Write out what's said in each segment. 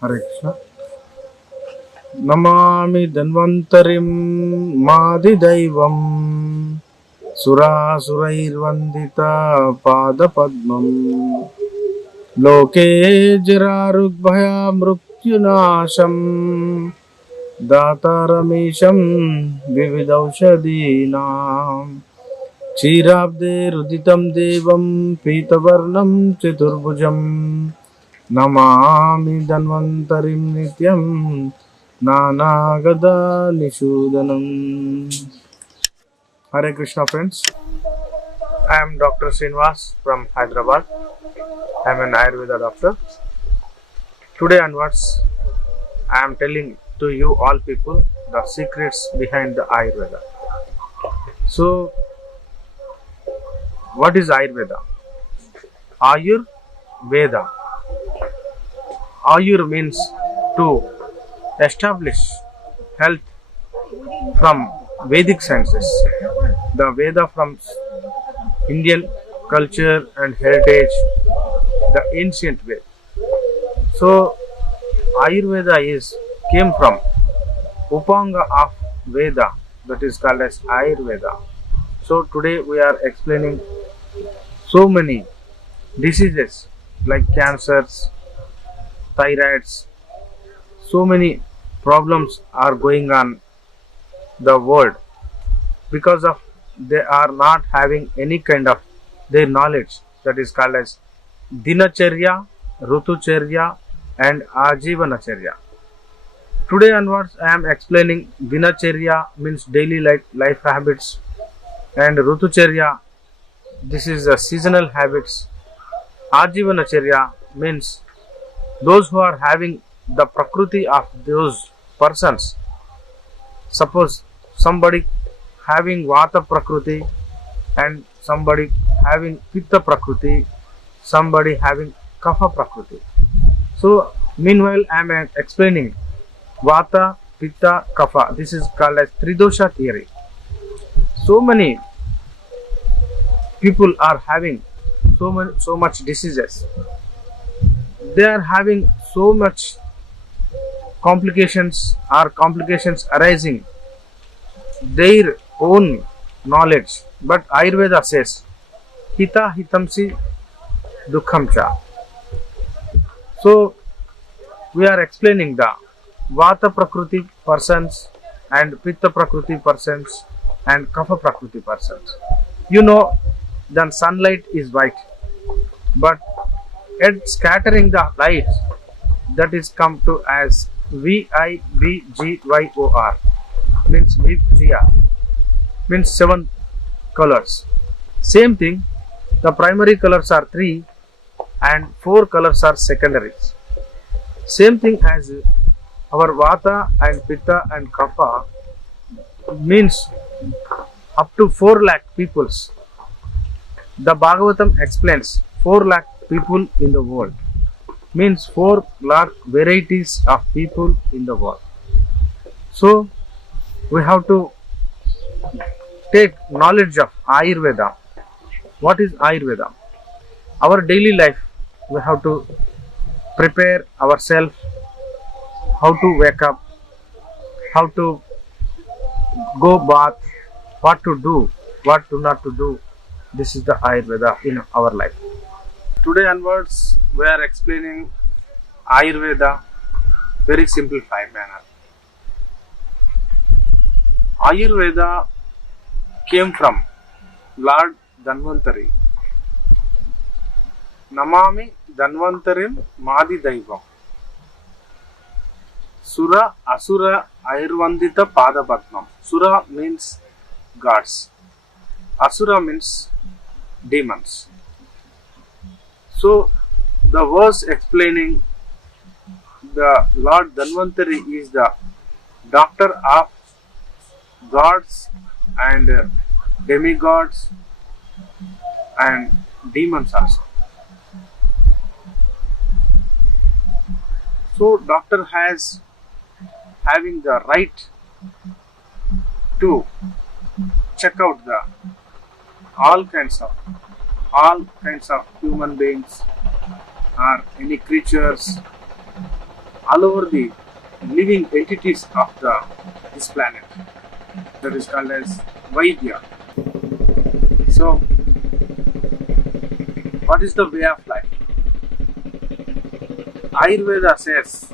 Hare Krishna. Namami Dhanvantarim Madhidaivam Surasurairvandita Padapadmam Loke Jirarugbhaya Mrutyunasham Dataramisham Vividaushadinam Chirabde Ruditam Devam Pitavarnam Chaturbhujam Namami Dhanvantarim Nityam Nanagada Nishudanam. Hare Krishna friends. I am Dr. Srinivas from Hyderabad. I am an Ayurveda doctor. Today onwards, I am telling to you all people the secrets behind the Ayurveda. So, what is Ayurveda? Ayurveda. Ayur means to establish health from Vedic sciences. The Veda from Indian culture and heritage, the ancient way. So Ayurveda came from Upanga of Veda, that is called as Ayurveda. So today we are explaining so many diseases like cancers, thyroids, so many problems are going on the world because of they are not having any kind of their knowledge, that is called as Dinacharya, Rutucharya and Ajivanacharya. Today onwards I am explaining Dinacharya means daily life habits, and Rutucharya, this is the seasonal habits. Ajivanacharya means those who are having the prakriti of those persons. Suppose somebody having Vata prakriti and somebody having Pitta prakriti, somebody having Kapha prakriti. So meanwhile I am explaining Vata, Pitta, Kapha. This is called as Tridosha theory. So many people are having so much diseases. They are having so much complications arising their own knowledge, but Ayurveda says hita hitamsi dukkham cha. So we are explaining the Vata prakriti persons and Pitta prakriti persons and Kapha prakriti persons. You know, the sunlight is white, but at scattering the light, that is come to as VIBGYOR, means Vibgya, means 7 colors. Same thing, the primary colors are 3 and 4 colors are secondaries. Same thing as our Vata and Pitta and Kapha means up to 4 lakh peoples. The Bhagavatam explains 4 lakh people in the world, means 4 lakh varieties of people in the world. So we have to take knowledge of Ayurveda. What is Ayurveda? Our daily life, we have to prepare ourselves, how to wake up, how to go bath, what to do, what to not to do. This is the Ayurveda in our life. Today onwards we are explaining Ayurveda very simplified manner. Ayurveda came from Lord Dhanvantari. Namami Dhanvantarim Madhidaivam Sura Asura Ayurvandita Padabhatmam. Sura means gods. Asura means demons. So the verse explaining the Lord Dhanvantari is the doctor of gods and demigods and demons also. So doctor having the right to check out the all kinds of human beings or any creatures all over the living entities of this planet. That is called as Vaidya. So, what is the way of life? Ayurveda says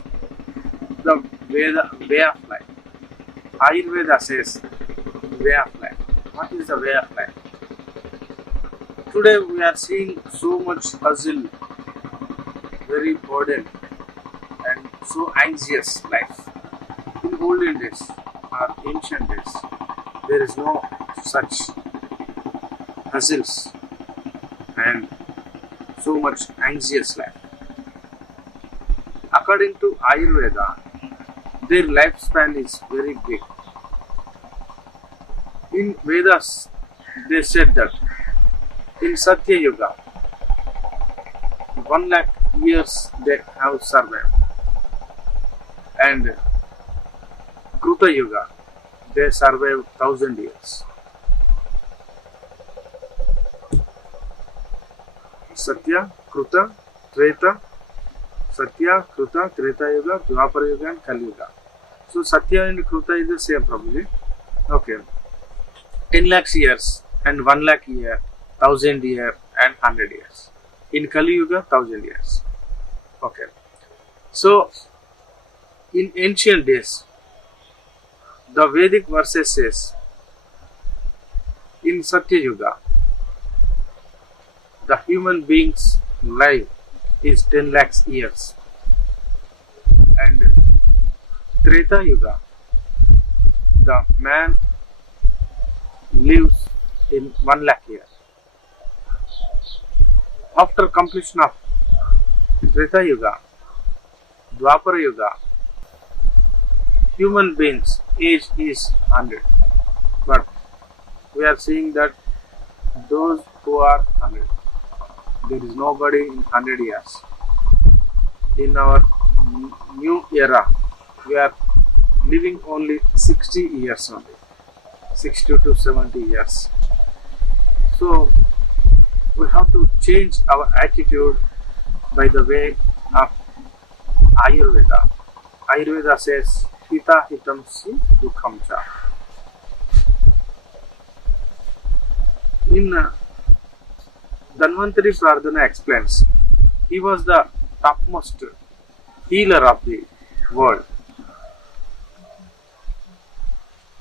the way of life. Ayurveda says way of life. What is the way of life? Today we are seeing so much hustle, very burdened and so anxious life. In olden days or ancient days, there is no such hustles and so much anxious life. According to Ayurveda, their lifespan is very big. In Vedas, they said that in Satya Yuga, 1 lakh years they have survived, and Kruta Yuga, they survived 1000 years. Satya, Kruta, Treta, Satya, Kruta, Treta Yuga, Dwapara Yuga and Kali Yuga. So Satya and Kruta is the same probably. Okay. 10 lakhs years and 1 lakh year, 1000 year and 100 years. In Kali Yuga, 1000 years. Okay. So in ancient days, the Vedic verses says, in Satya Yuga, the human being's life is 10 lakhs years, and Treta Yuga, the man lives in 1 lakh years. After completion of Treta Yuga, Dwapara Yuga, human beings' age is 100. But we are seeing that those who are 100, there is nobody in 100 years. In our new era, we are living only 60 years only, 60 to 70 years. So we have to change our attitude by the way of Ayurveda. Ayurveda says, Hita hitam si dukham cha. In Dhanvantari Prardhana explains, he was the topmost healer of the world.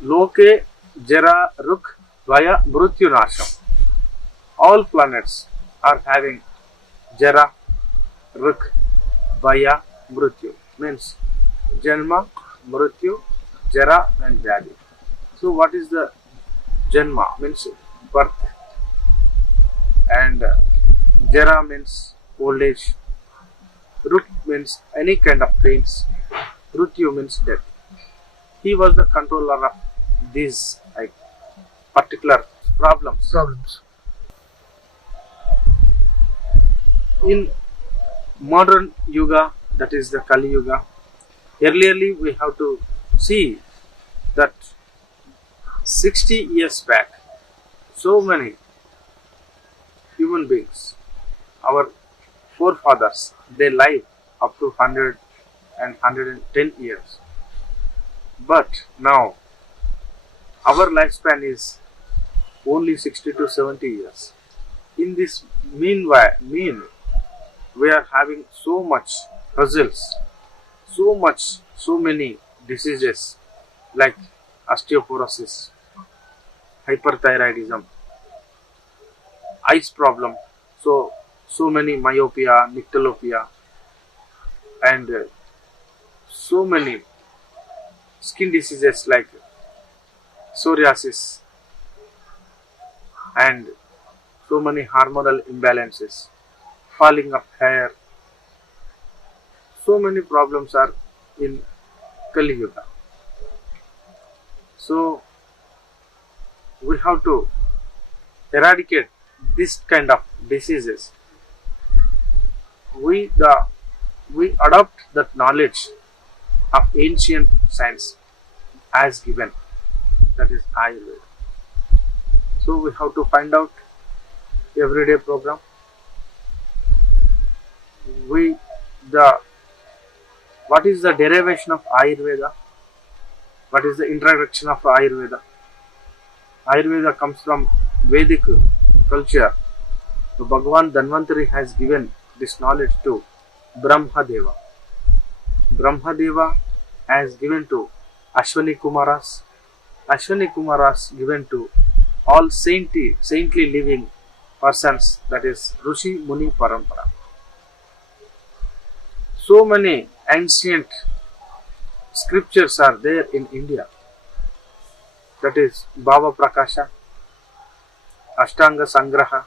Loke Jara Rukh Vaya Mrityu Nasham. All planets are having Jara, Rukh, Vaya, Mrityu. Means Janma, Mrityu, Jara and Vyadhi. So what is the Janma? Means birth. And Jara means old age. Rukh means any kind of pains. Mrityu means death. He was the controller of these particular problems. In modern Yuga, that is the Kali Yuga, earlierly we have to see that 60 years back, so many human beings, our forefathers, they lived up to 100 and 110 years. But now, our lifespan is only 60 to 70 years. In this meanwhile, we are having so much puzzles, so many diseases like osteoporosis, hyperthyroidism, eyes problem, so many myopia, nyctalopia, and so many skin diseases like psoriasis, and so many hormonal imbalances, falling of hair. So many problems are in Kali Yuga. So we have to eradicate this kind of diseases. We adopt that knowledge of ancient science as given, that is Ayurveda. So we have to find out everyday program. The What is the derivation of Ayurveda? What is the introduction of Ayurveda? Ayurveda comes from Vedic culture. So Bhagavan Dhanvantari has given this knowledge to Brahmadeva. Brahmadeva has given to Ashwani Kumaras. Ashwani Kumaras given to all saintly living persons, that is Rishi Muni Parampara. So many ancient scriptures are there in India. That is Bhava Prakasha, Ashtanga Sangraha,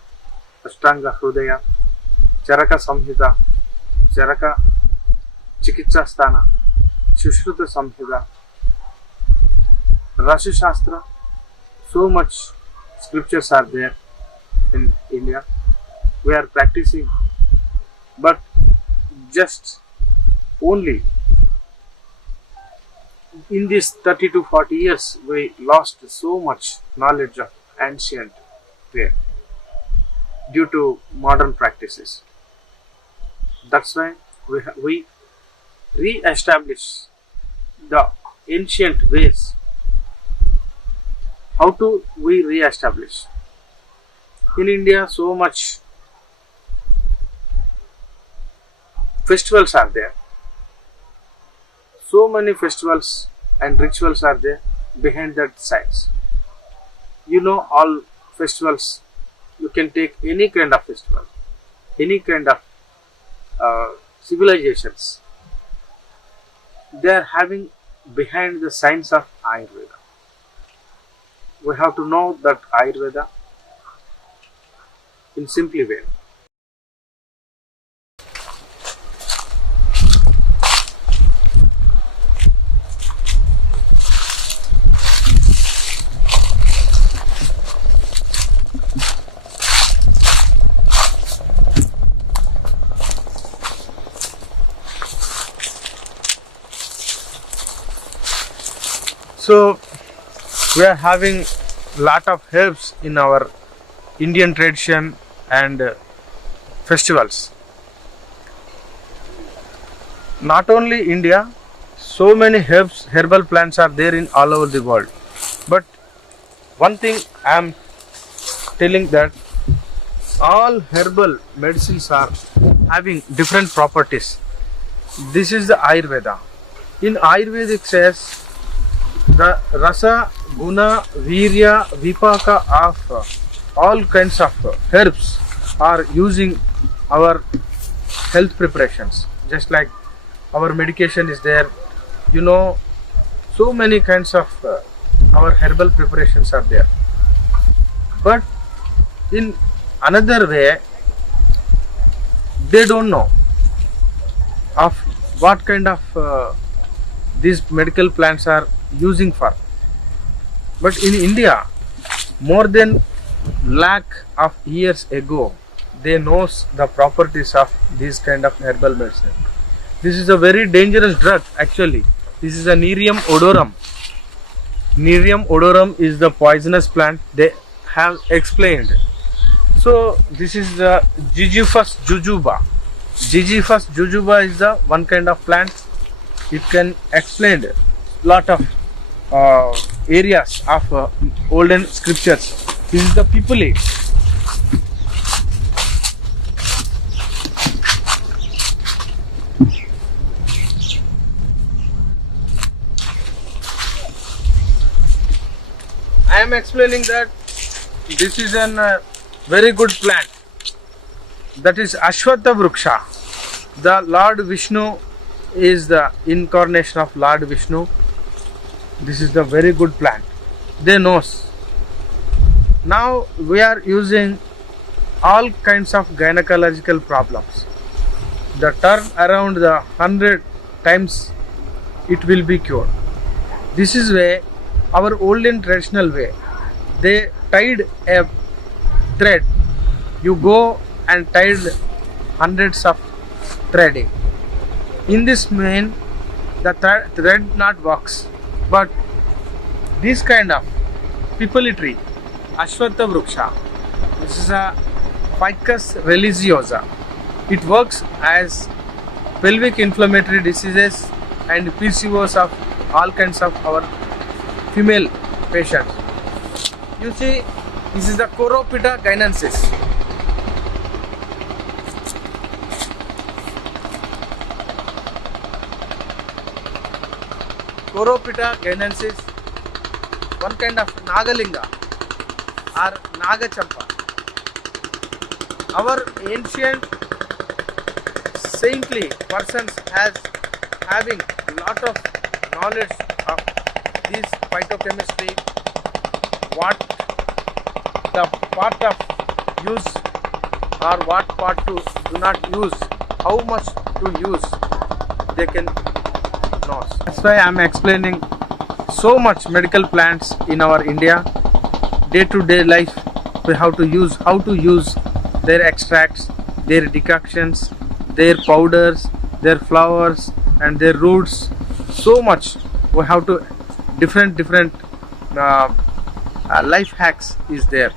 Ashtanga Hrudaya, Charaka Samhita, Charaka Chikitsa Sthana, Shushruta Samhita, Rashi Shastra. So much scriptures are there in India. We are practicing, but just only in these 30 to 40 years we lost so much knowledge of ancient way due to modern practices. That's why we re-establish the ancient ways. How to we re-establish? In India, so much festivals are there. So many festivals and rituals are there behind that science. You know, all festivals, you can take any kind of festival, any kind of civilizations. They are having behind the science of Ayurveda. We have to know that Ayurveda in simply way. So we are having lot of herbs in our Indian tradition and festivals. Not only India, so many herbal plants are there in all over the world. But one thing I am telling that all herbal medicines are having different properties. This is the Ayurveda. In Ayurveda it says the rasa, guna, virya, vipaka of all kinds of herbs are using our health preparations. Just like our medication is there, you know, so many kinds of our herbal preparations are there. But in another way, they don't know of what kind of these medical plants are using for. But in India, more than lakh of years ago, they knows the properties of these kind of herbal medicine. This is a very dangerous drug actually. This is a Nerium odorum. Nerium odorum is the poisonous plant they have explained. So this is the Gigifus jujuba. Gigifus jujuba is the one kind of plant. It can explain lot of areas of olden scriptures. This is the pipuli. I am explaining that this is a very good plant. That is Ashwatha Vriksha. The Lord Vishnu is the incarnation of Lord Vishnu. This is the very good plant. They knows. Now we are using all kinds of gynecological problems. The turn around the 100 times it will be cured. This is way our olden traditional way. They tied a thread. You go and tied hundreds of threading. In this mean the thread not works. But this kind of pipuli tree, Ashwatha Vriksha, this is a Ficus religiosa. It works as pelvic inflammatory diseases and PCOS of all kinds of our female patients. You see, this is the Coropita guinensis. Coropita guinensis, one kind of Nagalinga or Nagachampa. Our ancient saintly persons having lot of knowledge of this phytochemistry, what the part of use or what part to do not use, how much to use, they can know. That's why I am explaining so much medical plants in our India. Day to day life, we have to use how to use their extracts, their decoctions, their powders, their flowers and their roots. So much we have to different life hacks is there.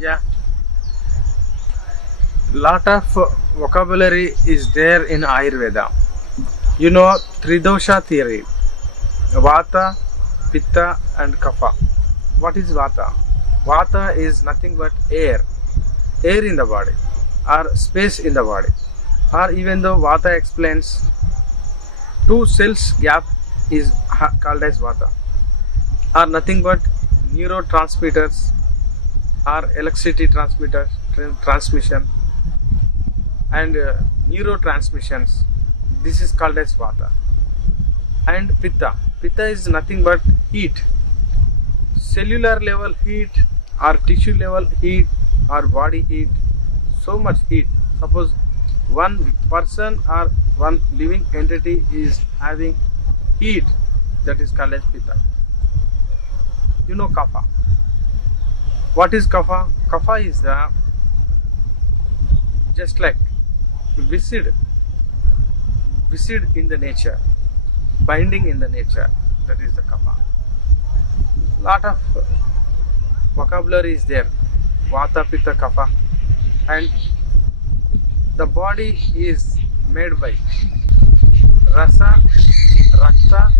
Yeah, lot of vocabulary is there in Ayurveda. You know Tridosha theory, Vata, Pitta and Kapha. What is Vata? Vata is nothing but air in the body or space in the body. Or even though Vata explains two cells gap is called as Vata, are nothing but neurotransmitters or electricity transmission and neurotransmissions. This is called as Vata. And Pitta. Pitta is nothing but heat, cellular level heat or tissue level heat or body heat. So much heat. Suppose one person or one living entity is having heat, that is called as Pitta. You know Kapha. What is Kapha? Kapha is the just like viscid in the nature, binding in the nature. That is the Kapha. Lot of vocabulary is there. Vata, Pitta, Kapha. And the body is made by Rasa, Rakta,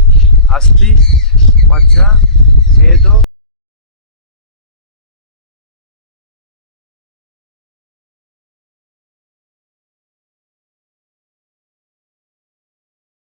Asti, Majja, Medo,